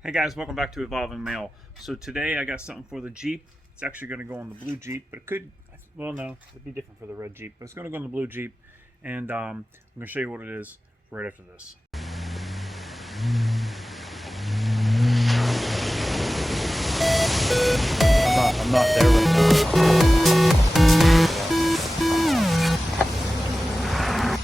Hey guys, welcome back to Evolving Mail. So today I got something for the Jeep. It's actually going to go on the blue Jeep, but it could, well no, it'd be different for the red Jeep, but it's going to go on the blue Jeep, and I'm going to show you what it is right after this. I'm not there right now.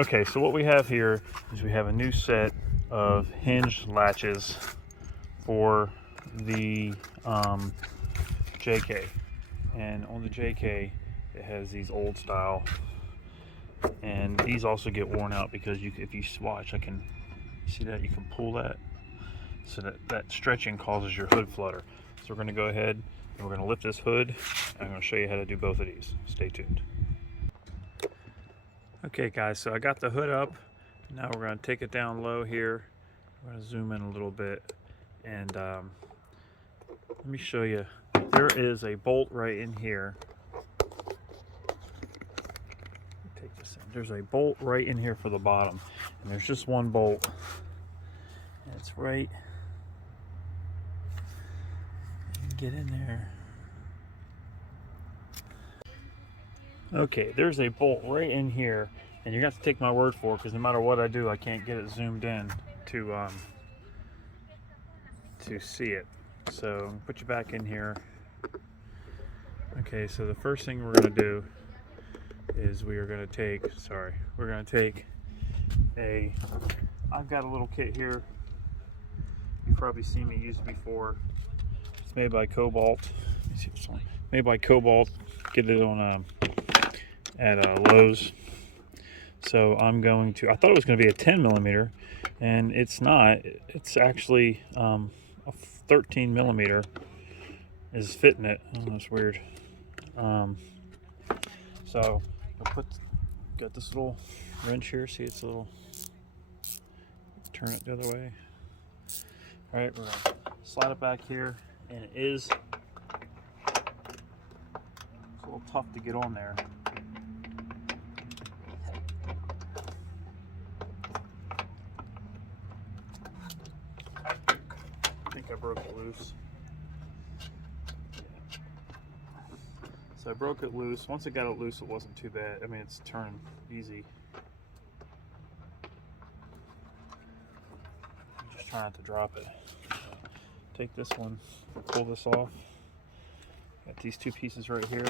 Okay, so what we have here is we have a new set of hinge latches for the JK, and on the JK it has these old style, and these also get worn out because if you swatch, see that you can pull that, so that stretching causes your hood flutter. So we're going to go ahead and we're going to lift this hood. I'm going to show you how to do both of these. Stay tuned. Okay guys, so I got the hood up. Now we're going to take it down low here. I'm going to zoom in a little bit, and let me show you. There is a bolt right in here. Take this in. There's a bolt right in here for the bottom, and there's just one bolt, and it's right. Get in there. Okay, there's a bolt right in here, and you're gonna have to take my word for it, because no matter what I do, I can't get it zoomed in to see it. So put you back in here. Okay, so the first thing we're gonna do is we're gonna take I've got a little kit here. You've probably seen me use it before. It's made by Cobalt. Let me see if it's on. Made by Cobalt. Get it on at Lowe's. So I'm going to. I thought it was going to be a 10 millimeter, and it's not. It's actually a 13 millimeter is fitting it. Oh, that's weird. So I got this little wrench here. See, it's a little. Turn it the other way. All right, we're gonna slide it back here, and it's a little tough to get on there. I think I broke it loose. So I broke it loose. Once I got it loose, it wasn't too bad. I mean, it's turned easy. I'm just trying not to drop it. Take this one, pull this off. Got these two pieces right here.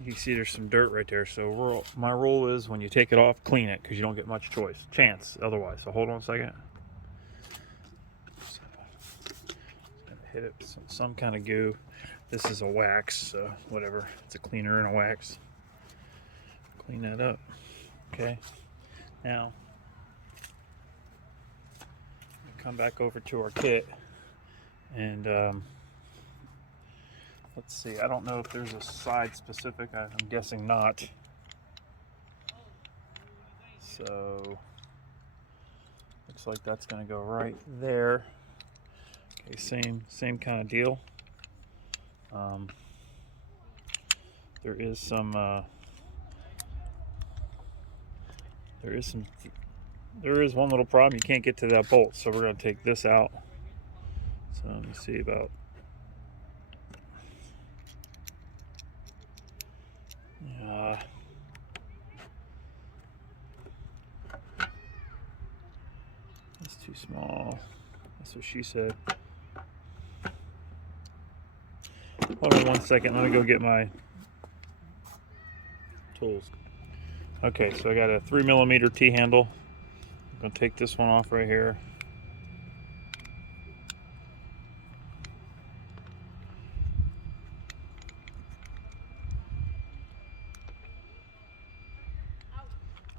You can see there's some dirt right there. So my rule is when you take it off, clean it, because you don't get much chance otherwise. So hold on a second. So, gonna hit it with some kind of goo. This is a wax, so whatever. It's a cleaner and a wax. Clean that up. Okay. Now, come back over to our kit, and let's see. I don't know if there's a side specific. I'm guessing not. So looks like that's going to go right there. Okay, same kind of deal. There is one little problem. You can't get to that bolt, so we're going to take this out. So let me see about. It's too small. That's what she said. Hold on one second. Let me go get my tools. Okay, so I got a 3 millimeter T handle. I'm going to take this one off right here.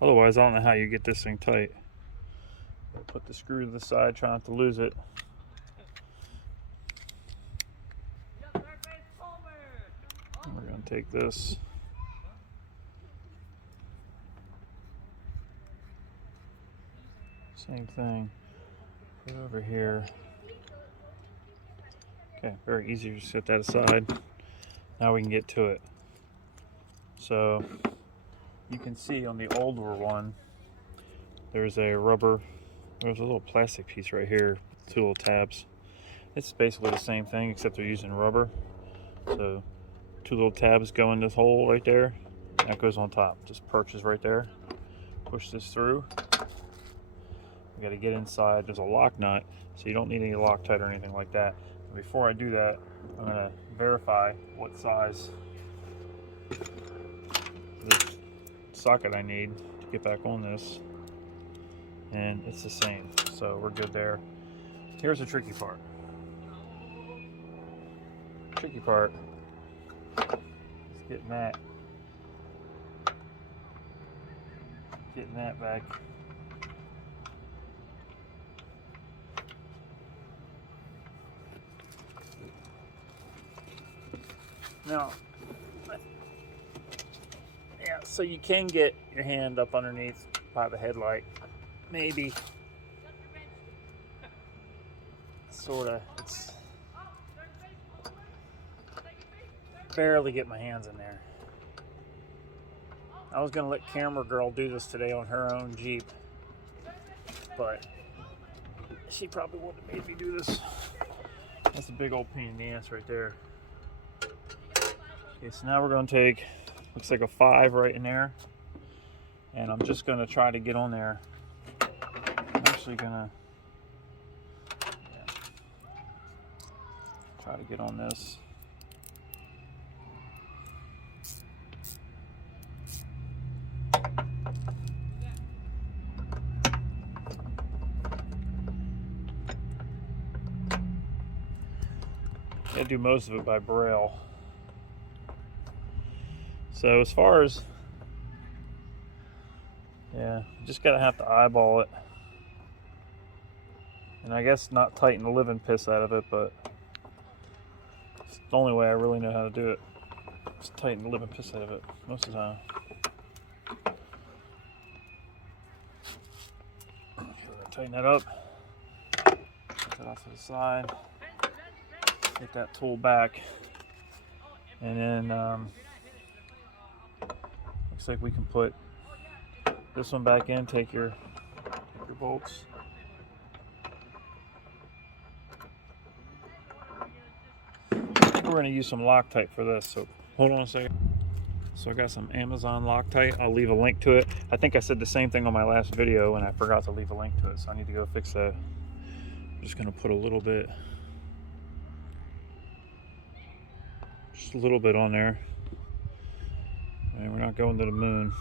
Otherwise, I don't know how you get this thing tight. Put the screw to the side, try not to lose it. And we're going to take this. Same thing. Put it over here. Okay, very easy to set that aside. Now we can get to it. So you can see on the older one, there's a little plastic piece right here, 2 little tabs. It's basically the same thing except they're using rubber. So 2 little tabs go in this hole right there. That goes on top. Just perches right there. Push this through. We got to get inside. There's a lock nut, so you don't need any Loctite or anything like that. Before I do that, I'm going to verify what size the socket I need to get back on this, and it's the same, so we're good there. Here's the tricky part. Tricky part is getting that back. Now, yeah, so you can get your hand up underneath by the headlight, maybe. Sorta. It's barely get my hands in there. I was gonna let Camera Girl do this today on her own Jeep, but she probably wouldn't have made me do this. That's a big old pain in the ass right there. Okay, so now we're gonna take, looks like a 5 right in there, and I'm just gonna try to get on there. I'm actually gonna try to get on this. I do most of it by braille. So as far as, yeah, just gotta have to eyeball it. And I guess not tighten the living piss out of it, but it's the only way I really know how to do it. Just tighten the living piss out of it most of the time. Okay, we're gonna tighten that up. Put that off to the side. Get that tool back, and then looks like we can put this one back in. Take your bolts. I think we're going to use some Loctite for this, so hold on a second. So I got some Amazon Loctite. I'll leave a link to it. I think I said the same thing on my last video and I forgot to leave a link to it, so I need to go fix that. I'm just going to put a little bit. Just a little bit on there, and we're not going to the moon.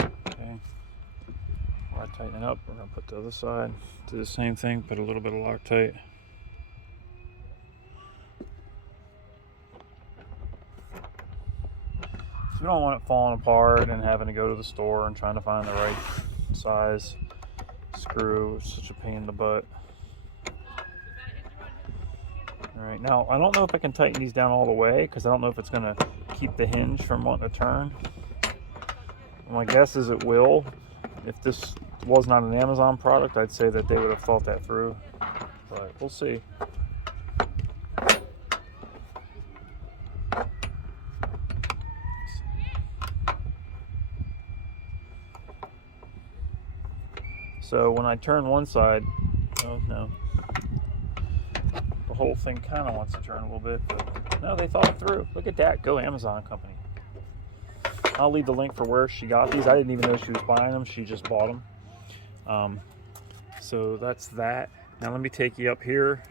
Okay, while I tighten it up, we're going to put the other side, do the same thing, put a little bit of Loctite. We don't want it falling apart and having to go to the store and trying to find the right size screw. It's such a pain in the butt. Alright, now I don't know if I can tighten these down all the way because I don't know if it's going to keep the hinge from wanting to turn. My guess is it will. If this was not an Amazon product, I'd say that they would have thought that through, but we'll see. So when I turn one side, oh no, the whole thing kind of wants to turn a little bit, but no, they thought it through. Look at that, go Amazon company. I'll leave the link for where she got these. I didn't even know she was buying them, she just bought them. So that's that. Now let me take you up here.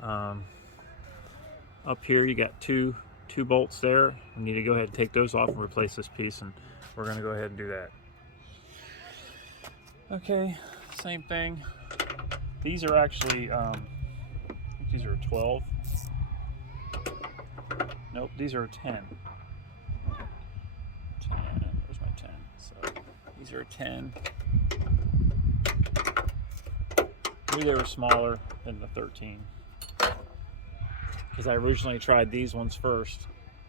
Up here you got two bolts there. You need to go ahead and take those off and replace this piece, and we're going to go ahead and do that. Okay, same thing. These are actually, I think these are a 12. Nope, these are a 10. 10, where's my 10? So these are a 10. Maybe they were smaller than the 13. Because I originally tried these ones first,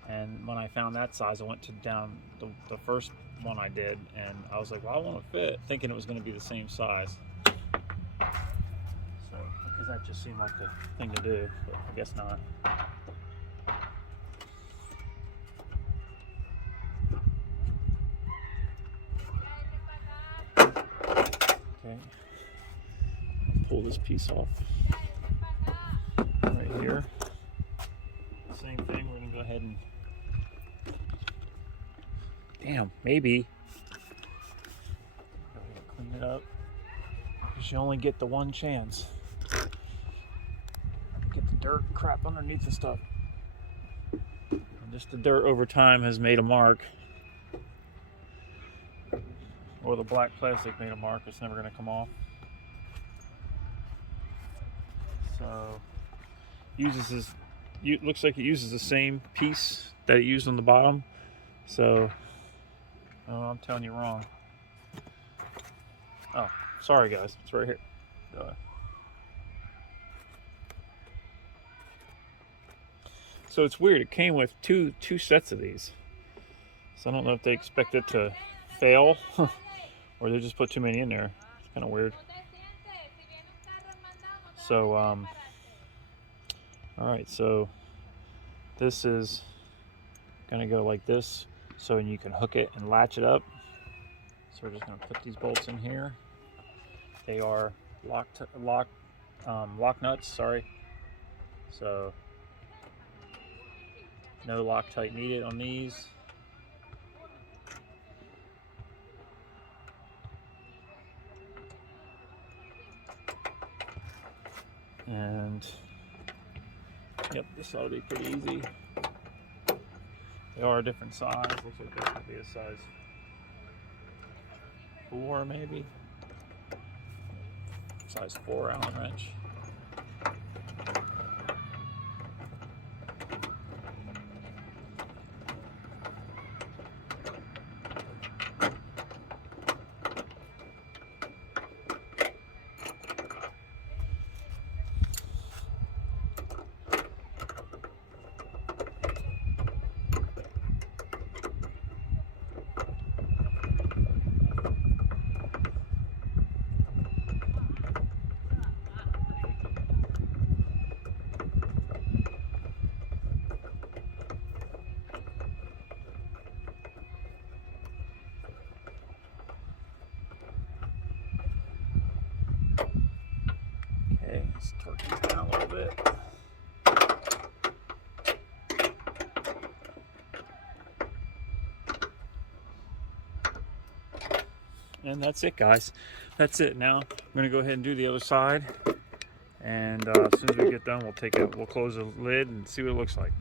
and when I found that size, I went to down the first one I did, and I was like, well, I want to fit, thinking it was going to be the same size. So, because That just seemed like the thing to do, but I guess not. Okay, pull this piece off right here. Same thing, we're gonna go ahead and, damn, maybe go ahead and clean it up, because you only get the one chance. Get the dirt crap underneath the stuff. And just the dirt over time has made a mark, or the black plastic made a mark. It's never going to come off. So looks like it uses the same piece that it used on the bottom. So I'm telling you wrong. Oh, sorry guys, it's right here. So it's weird, it came with two sets of these. So I don't know if they expect it to fail or they just put too many in there. It's kind of weird. So all right, so this is gonna go like this, so you can hook it and latch it up. So we're just gonna put these bolts in here. They are lock nuts, sorry. So no Loctite needed on these. And yep, this ought to be pretty easy. They are a different size. Looks like this could be a size 4 maybe. Size 4 Allen wrench. Okay, let's torque these down a little bit. And that's it, guys. That's it. Now I'm gonna go ahead and do the other side, and as soon as we get done, we'll close the lid and see what it looks like.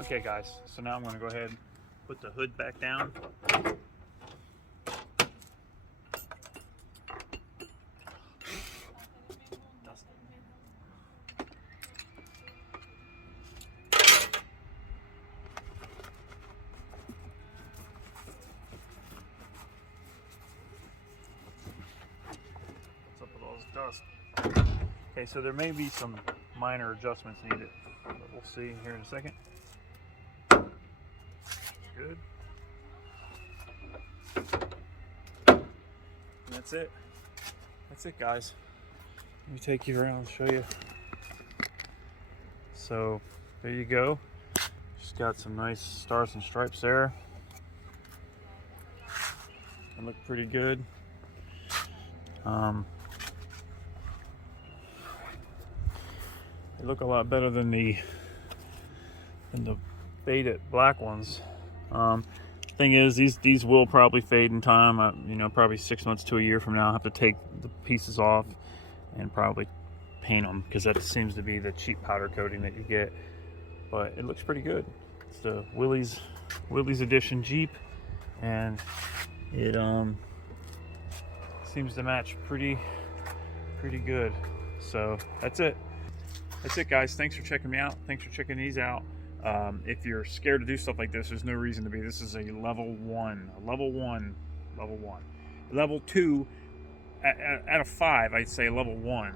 Okay guys, so now I'm going to go ahead and put the hood back down. What's up with all this dust? Okay, so there may be some minor adjustments needed, but we'll see here in a second. Good. And that's it. That's it, guys. Let me take you around and show you. So there you go. Just got some nice stars and stripes there. They look pretty good. look a lot better than the faded black ones. Thing is, these will probably fade in time. You know, probably 6 months to a year from now, I'll have to take the pieces off and probably paint them, because that seems to be the cheap powder coating that you get. But it looks pretty good. It's the Willys Edition Jeep, and it seems to match pretty good. So that's it guys. Thanks for checking me out. Thanks for checking these out. If you're scared to do stuff like this, there's no reason to be. This is a level 1. Level 2 out of 5, I'd say level 1.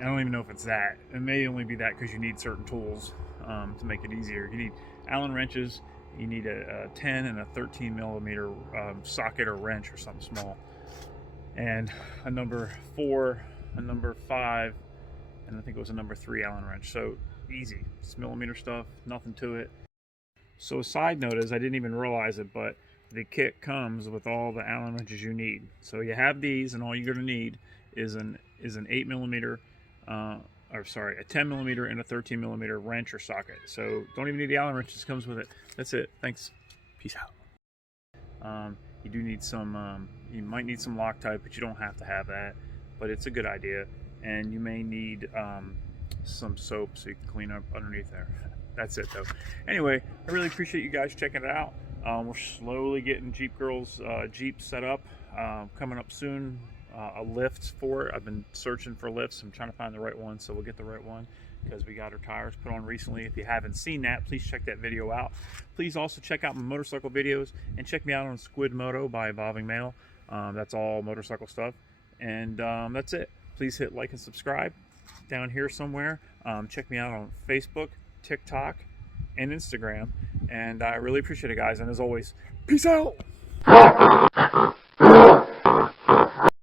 I don't even know if it's that. It may only be that because you need certain tools to make it easier. You need Allen wrenches. You need a 10 and a 13 millimeter socket or wrench or something small, and a number 4, a number 5, and I think it was a number 3 Allen wrench. So easy. It's millimeter stuff, nothing to it. So a side note is, I didn't even realize it, but the kit comes with all the Allen wrenches you need. So you have these, and all you're going to need is an 8 millimeter, or sorry, a 10 millimeter and a 13 millimeter wrench or socket. So don't even need the Allen wrenches, comes with it. That's it. Thanks. Peace out. You do need some, you might need some Loctite, but you don't have to have that. But it's a good idea. And you may need some soap so you can clean up underneath there. That's it though. Anyway, I really appreciate you guys checking it out. We're slowly getting Jeep Girls Jeep set up. Coming up soon, a lift for it. I've been searching for lifts. I'm trying to find the right one, so we'll get the right one, because we got our tires put on recently. If you haven't seen that, please check that video out. Please also check out my motorcycle videos, and check me out on SQUIDMOTO by Evolving Male. That's all motorcycle stuff. And that's it. Please hit like and subscribe down here somewhere. Check me out on Facebook, TikTok, and Instagram. And I really appreciate it, guys. And as always, peace out.